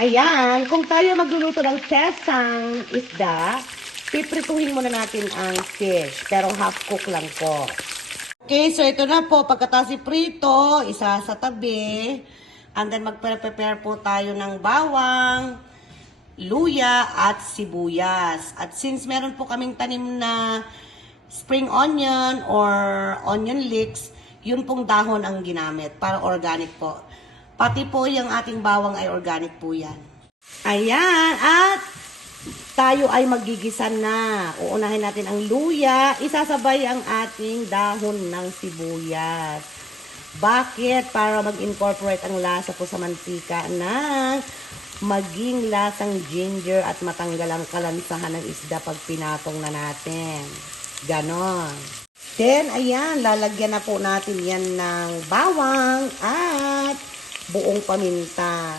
Ayan, kung tayo magluluto ng tesang isda, piprituhin muna natin ang fish, pero half cook lang po. Okay, so ito na po, pagkatapos iprito, isa sa tabi, and then magprepare po tayo ng bawang, luya, at sibuyas. At since meron po kaming tanim na spring onion or onion leeks, yun pong dahon ang ginamit para organic po. Pati po yung ating bawang ay organic po yan. Ayan, at tayo ay magigisa na. Uunahin natin ang luya, isasabay ang ating dahon ng sibuyas. Bakit? Para mag-incorporate ang lasa po sa mantika ng maging lasang ginger at matanggal ang kalansahan ng isda pag pinatong na natin. Ganon. Then, ayan, lalagyan na po natin yan ng bawang at buong paminta.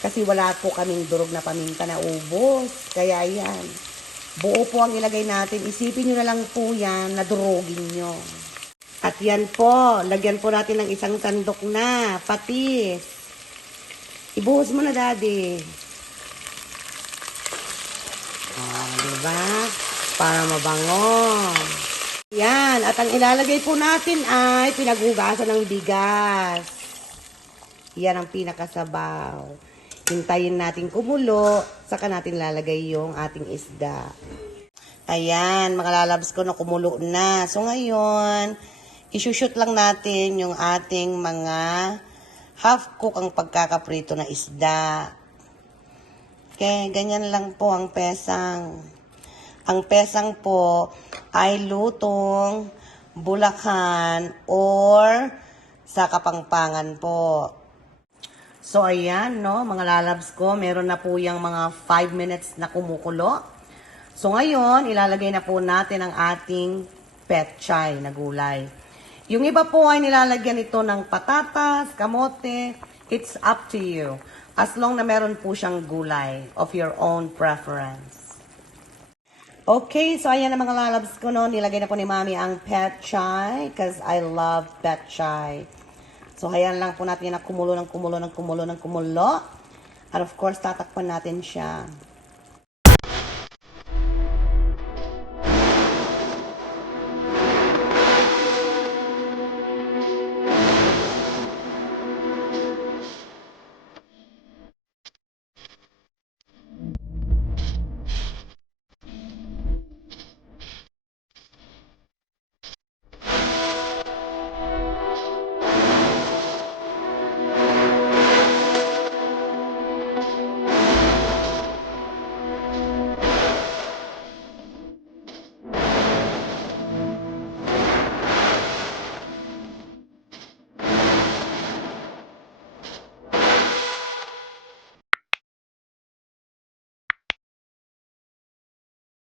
Kasi wala po kaming durog na paminta na ubos. Kaya yan, buo po ang ilagay natin. Isipin nyo na lang po yan na durogin nyo. At yan po, lagyan po natin ng isang sandok na patis. Ibuhos mo na, Daddy. Diba? Para mabango. Yan, at ang ilalagay po natin ay pinaghugasan ng bigas. Yan ang pinakasabaw. Hintayin natin kumulo, saka natin lalagay yung ating isda. Ayan, mga lalabs ko na kumulo na. So ngayon, isushoot lang natin yung ating mga half cook ang pagkakaprito na isda. Okay, ganyan lang po ang pesang. Ang pesang po ay lutong, Bulacan, or sa Kapampangan po. So, ayan, no, mga lalabs ko, meron na po yung mga 5 minutes na kumukulo. So, ngayon, ilalagay na po natin ang ating petchay na gulay. Yung iba po ay nilalagyan ito ng patatas, kamote. It's up to you. As long na meron po siyang gulay of your own preference. Okay, so ayan na mga lalabs ko, no, nilagay na po ni Mami ang petchay because I love petchay. So, hayaan lang po natin na kumulo ng kumulo ng kumulo ng kumulo. And of course, tatakpan natin siya.